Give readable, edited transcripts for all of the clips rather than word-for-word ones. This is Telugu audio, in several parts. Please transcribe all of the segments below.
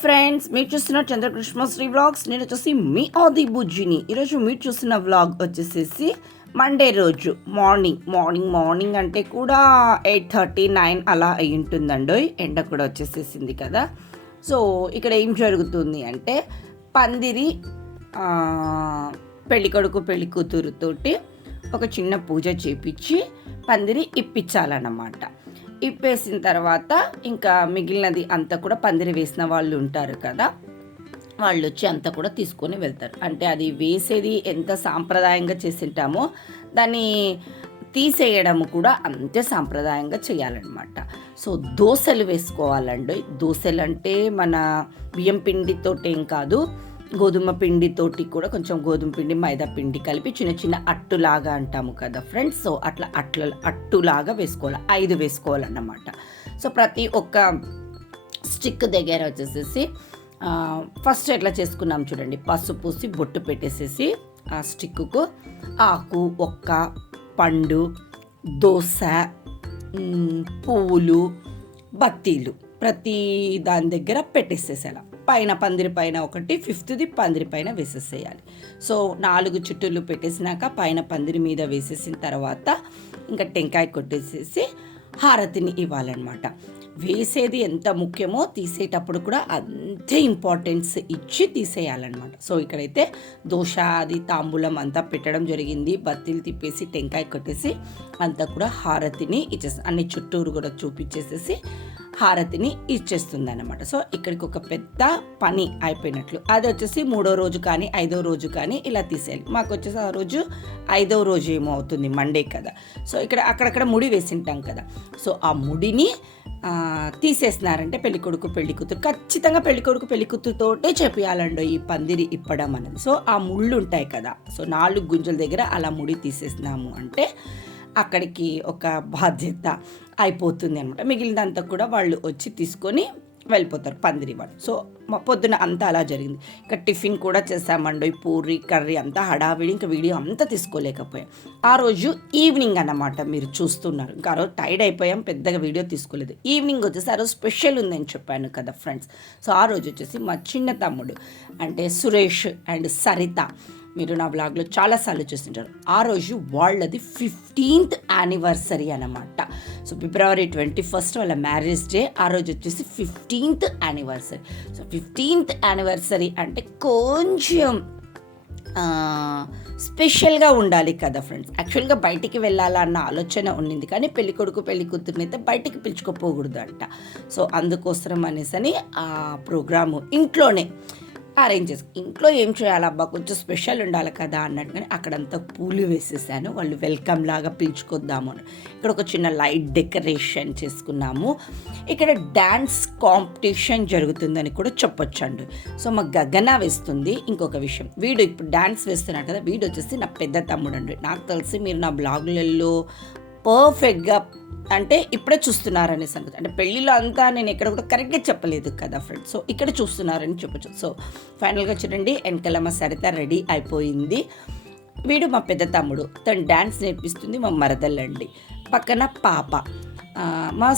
ఫ్రెండ్స్, మీరు చూస్తున్న చంద్రకృష్ణ శ్రీ వ్లాగ్స్. నేను వచ్చేసి మీ ఆది బుజ్జిని. ఈరోజు మీరు చూస్తున్న వ్లాగ్ వచ్చేసేసి మండే రోజు మార్నింగ్ అంటే కూడా 8:30 9 అలా అయి ఉంటుందండి. ఎండ కూడా వచ్చేసేసింది కదా. సో ఇక్కడ ఏం జరుగుతుంది అంటే పందిరి పెళ్ళికొడుకు పెళ్లి కూతురుతోటి ఒక చిన్న పూజ చేపించి పందిరి ఇప్పించాలన్నమాట. ఇప్పేసిన తర్వాత ఇంకా మిగిలినది అంతా కూడా పందిరి వేసిన వాళ్ళు ఉంటారు కదా, వాళ్ళు వచ్చి అంతా కూడా తీసుకొని వెళ్తారు. అంటే అది వేసేది ఎంత సాంప్రదాయంగా చేసింటామో దాన్ని తీసేయడం కూడా అంతే సాంప్రదాయంగా చేయాలన్నమాట. సో దోశలు వేసుకోవాలండి. దోశలు అంటే మన బియ్యం పిండితోటేం కాదు, గోధుమ పిండితోటి కూడా కొంచెం గోధుమ పిండి మైదా పిండి కలిపి చిన్న చిన్న అట్టులాగా అంటాము కదా ఫ్రెండ్స్. సో అట్టులాగా వేసుకోవాలి, 5 వేసుకోవాలన్నమాట. సో ప్రతి ఒక్క స్టిక్ దగ్గర వచ్చేసేసి ఫస్ట్ ఎట్లా చేసుకున్నాం చూడండి, పసుపు పూసి బొట్టు పెట్టేసేసి ఆ స్టిక్కు ఆకు, ఒక్క, పండు, దోశ, పువ్వులు, బత్తీలు ప్రతి దాని దగ్గర పెట్టేసేసేలా పైన పందిరి పైన ఒకటి, 5th పందిరి పైన వేసేసేయాలి. సో 4 చుట్టూలు పెట్టేసినాక పైన పందిరి మీద వేసేసిన తర్వాత ఇంకా టెంకాయ కొట్టేసేసి హారతిని ఇవ్వాలన్నమాట. వేసేది ఎంత ముఖ్యమో తీసేటప్పుడు కూడా అంతే ఇంపార్టెన్స్ ఇచ్చి తీసేయాలన్నమాట. సో ఇక్కడైతే దోశ అది తాంబూలం అంతా పెట్టడం జరిగింది. బత్తీలు తిప్పేసి టెంకాయ కొట్టేసి అంతా కూడా హారతిని ఇచ్చేసి అన్ని చుట్టూరు కూడా చూపించేసేసి హారతిని ఇచ్చేస్తుంది అన్నమాట. సో ఇక్కడికి ఒక పెద్ద పని అయిపోయినట్లు. అది వచ్చేసి 3వ రోజు కానీ 5వ రోజు కానీ ఇలా తీసేయాలి. మాకు వచ్చేసి ఆ రోజు 5వ రోజు ఏమో అవుతుంది, మండే కదా. సో ఇక్కడ అక్కడక్కడ ముడి వేసింటాం కదా. సో ఆ ముడిని తీసేసినారంటే పెళ్ళికొడుకు పెళ్లి కూతురు ఖచ్చితంగా పెళ్ళికొడుకు పెళ్లి కూతురుతోటే చెప్పేయాలండి ఈ పందిరి ఇప్పడం అనేది. సో ఆ ముళ్ళు ఉంటాయి కదా, సో 4 గుంజల దగ్గర అలా ముడి తీసేసినాము అంటే అక్కడికి ఒక బాధ్యత అయిపోతుంది అనమాట. మిగిలినంతా కూడా వాళ్ళు వచ్చి తీసుకొని వెళ్ళిపోతారు పందిరి వాళ్ళు. సో మా పొద్దున అంతా అలా జరిగింది. ఇంకా టిఫిన్ కూడా చేసామండి, పూరి కర్రీ అంతా హడావిడి. ఇంకా వీడియో అంతా తీసుకోలేకపోయాం. ఆ రోజు ఈవినింగ్ అన్నమాట, మీరు చూస్తున్నారు. ఇంకా ఆ రోజు టైర్డ్ అయిపోయాం, పెద్దగా వీడియో తీసుకోలేదు. ఈవినింగ్ వచ్చేసి ఆ రోజు స్పెషల్ ఉందని చెప్పాను కదా ఫ్రెండ్స్. సో ఆ రోజు వచ్చేసి మా చిన్న తమ్ముడు అంటే సురేష్ అండ్ సరిత, మీరు నా బ్లాగ్లో చాలాసార్లు చూస్తుంటారు. ఆ రోజు వాళ్ళది 15th యానివర్సరీ అన్నమాట. సో February 21 వాళ్ళ మ్యారేజ్ డే. ఆ రోజు వచ్చేసి 15th anniversary. So 15th anniversary అంటే కొంచెం స్పెషల్గా ఉండాలి కదా ఫ్రెండ్స్. యాక్చువల్గా బయటికి వెళ్ళాలన్న ఆలోచన ఉండింది, కానీ పెళ్ళికొడుకు పెళ్లి కూతురుని అయితే బయటికి పిలుచుకోపోకూడదు అంట. సో అందుకోసం అనేసి ఆ ప్రోగ్రాము ఇంట్లోనే అరేంజ్ చేసి, ఇంట్లో ఏం చేయాలబ్బా కొంచెం స్పెషల్ ఉండాలి కదా అన్నట్టుగానే అక్కడంతా పూలు వేసేసాను. వాళ్ళు వెల్కమ్ లాగా పిలుచుకొద్దాము అని ఇక్కడ ఒక చిన్న లైట్ డెకరేషన్ చేసుకున్నాము. ఇక్కడ డ్యాన్స్ కాంపిటీషన్ జరుగుతుందని కూడా చెప్పొచ్చండి. సో మా గగన వేస్తుంది. ఇంకొక విషయం, వీడు ఇప్పుడు డ్యాన్స్ వేస్తున్నాడు కదా, వీడు వచ్చేసి నా పెద్ద తమ్ముడు అండి. నాకు తెలిసి మీరు నా బ్లాగులలో పర్ఫెక్ట్గా అంటే ఇప్పుడే చూస్తున్నారనే సంగతి, అంటే పెళ్ళిలో అంతా నేను ఎక్కడ కూడా కరెక్ట్గా చెప్పలేదు కదా ఫ్రెండ్స్. సో ఇక్కడ చూస్తున్నారని చెప్పచ్చు. సో ఫైనల్గా చూడండి, వెనకాల మా సరిత రెడీ అయిపోయింది. వీడు మా పెద్ద తమ్ముడు, తను డ్యాన్స్ నేర్పిస్తుంది మా మరదలండి. పక్కన పాప మా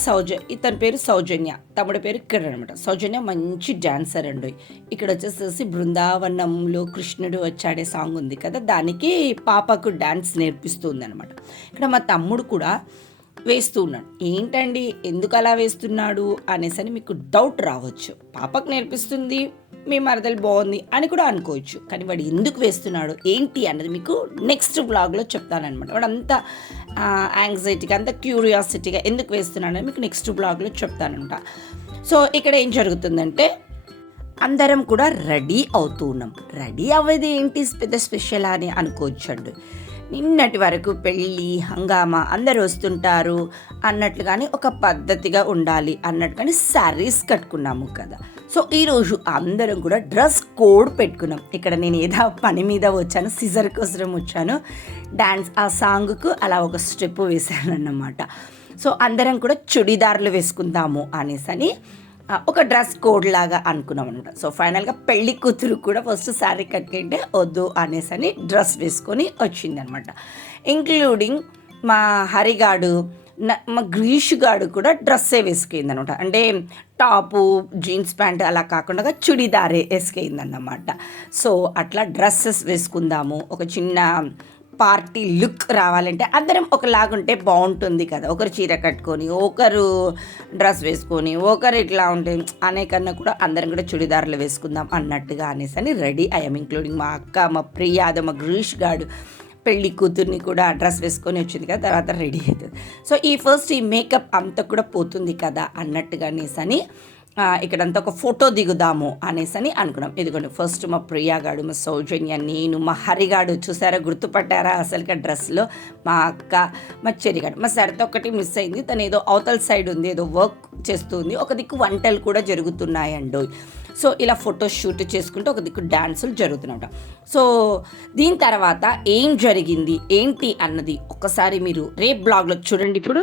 ఇతని పేరు సౌజన్య, తమ్ముడి పేరు కిరణ్ అనమాట. సౌజన్య మంచి డాన్సర్ అండి. ఇక్కడ వచ్చేసేసి బృందావనంలో కృష్ణుడు వచ్చాడే సాంగ్ ఉంది కదా, దానికి పాపకు డ్యాన్స్ నేర్పిస్తుంది అనమాట. ఇక్కడ మా తమ్ముడు కూడా వేస్తూ ఉన్నాడు. ఏంటండి ఎందుకు అలా వేస్తున్నాడు అనేసి అని మీకు డౌట్ రావచ్చు. పాపకు నేర్పిస్తుంది, మీ మరదలు బాగుంది అని కూడా అనుకోవచ్చు, కానీ వాడు ఎందుకు వేస్తున్నాడు ఏంటి అన్నది మీకు నెక్స్ట్ బ్లాగ్లో చెప్తానమాట. వాడు అంత యాంగ్జైటీగా, అంత క్యూరియాసిటీగా ఎందుకు వేస్తున్నాడు అని మీకు నెక్స్ట్ బ్లాగ్లో చెప్తానంట. సో ఇక్కడ ఏం జరుగుతుందంటే అందరం కూడా రెడీ అవుతూ ఉన్నాం. రెడీ అవ్వేది ఏంటి పెద్ద స్పెషల్ అని అనుకోవచ్చండి. నిన్నటి వరకు పెళ్ళి హంగామా అందరు వస్తుంటారు అన్నట్లుగానే ఒక పద్ధతిగా ఉండాలి అన్నట్టుగానే శారీస్ కట్టుకున్నాము కదా. సో ఈరోజు అందరం కూడా డ్రెస్ కోడ్ పెట్టుకున్నాం. ఇక్కడ నేను ఏదో పని మీద వచ్చాను, సిజర్ కోసం వచ్చాను. డ్యాన్స్ ఆ సాంగ్కు అలా ఒక స్టెప్ వేసాను అన్నమాట. సో అందరం కూడా చుడిదార్లు వేసుకుందాము అనేసి ఒక డ్రెస్ కోడ్ లాగా అనుకున్నాం అనమాట. సో ఫైనల్గా పెళ్లి కూతురు కూడా ఫస్ట్ శారీ కట్టుకుంటే వద్దు అనేసి డ్రెస్ వేసుకొని వచ్చిందనమాట. ఇంక్లూడింగ్ మా హరిగాడు, మా గ్రీష్ గాడు కూడా డ్రెస్సే వేసుకెయిందనమాట. అంటే టాపు, జీన్స్ ప్యాంట్ అలా కాకుండా చుడిదారే వేసుకెయిందన్నమాట. సో అట్లా డ్రెస్సెస్ వేసుకుందాము, ఒక చిన్న పార్టీ లుక్ రావాలంటే అందరం ఒకలాగుంటే బాగుంటుంది కదా. ఒకరు చీర కట్టుకొని, ఒకరు డ్రెస్ వేసుకొని, ఒకరు ఇట్లా ఉంటే అనే కన్నా కూడా అందరం కూడా చుడిదార్లు వేసుకుందాం అన్నట్టుగా అనేసి అని రెడీ అయ్యాం. ఇంక్లూడింగ్ మా అక్క, మా ప్రియ, మా గ్రీష్ గాడు పెళ్ళి కూతుర్ని కూడా డ్రెస్ వేసుకొని వచ్చింది కదా, తర్వాత రెడీ అవుతుంది. సో ఈ మేకప్ అంతా కూడా పోతుంది కదా అన్నట్టుగా అనేసి అని ఇక్కడంతా ఒక ఫోటో దిగుదాము అనేసి అని అనుకున్నాం. ఇదిగోండి ఫస్ట్ మా ప్రియాగాడు, మా సౌజన్య, నేను, మా హరిగాడు చూసారా, గుర్తుపట్టారా అసలుగా డ్రెస్లో, మా అక్క, మా చెరిగాడు. మా సరిత ఒకటి మిస్ అయింది, తను ఏదో అవతల సైడ్ ఉంది, ఏదో వర్క్ చేస్తుంది, ఒక దిక్కు వంటలు కూడా జరుగుతున్నాయండి. సో ఇలా ఫోటో షూట్ చేసుకుంటూ ఒక దిక్కు డ్యాన్సులు జరుగుతున్నాయి. సో దీని తర్వాత ఏం జరిగింది ఏంటి అన్నది ఒక్కసారి మీరు రేపు బ్లాగ్లో చూడండి. ఇప్పుడు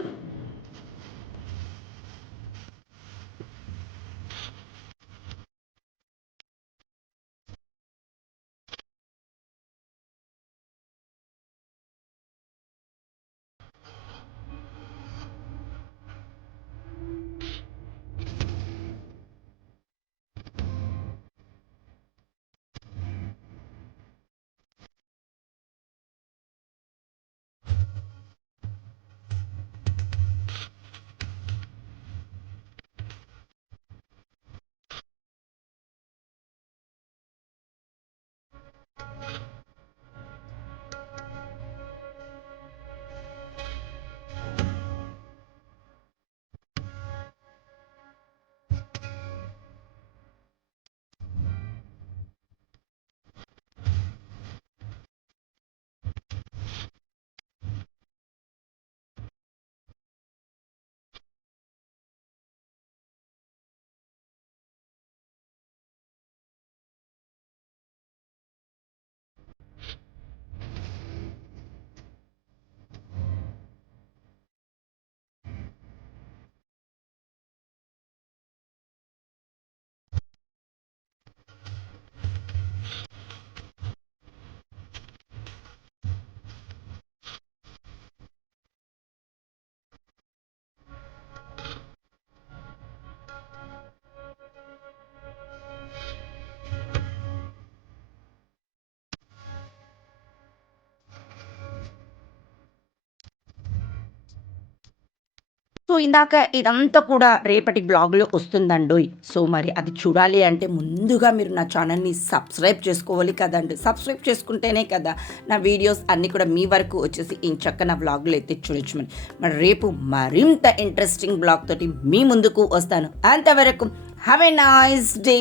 సో, ఇందాక ఇదంతా కూడా రేపటి బ్లాగ్‌లో వస్తుందండోయ్. సో, మరి అది చూడాలి అంటే ముందుగా మీరు నా ఛానల్‌ని సబ్స్క్రైబ్ చేసుకోవాలి కదండీ. సబ్స్క్రైబ్ చేసుకుంటేనే కదా నా వీడియోస్ అన్నీ కూడా మీ వరకు వచ్చేసి ఎంచక్కా నా వ్లాగ్‌లో అయితే చూడొచ్చు. మరి రేపు మరింత ఇంట్రెస్టింగ్ బ్లాగ్ తోటి మీ ముందుకు వస్తాను. అంతవరకు have a nice day.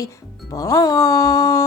Bye.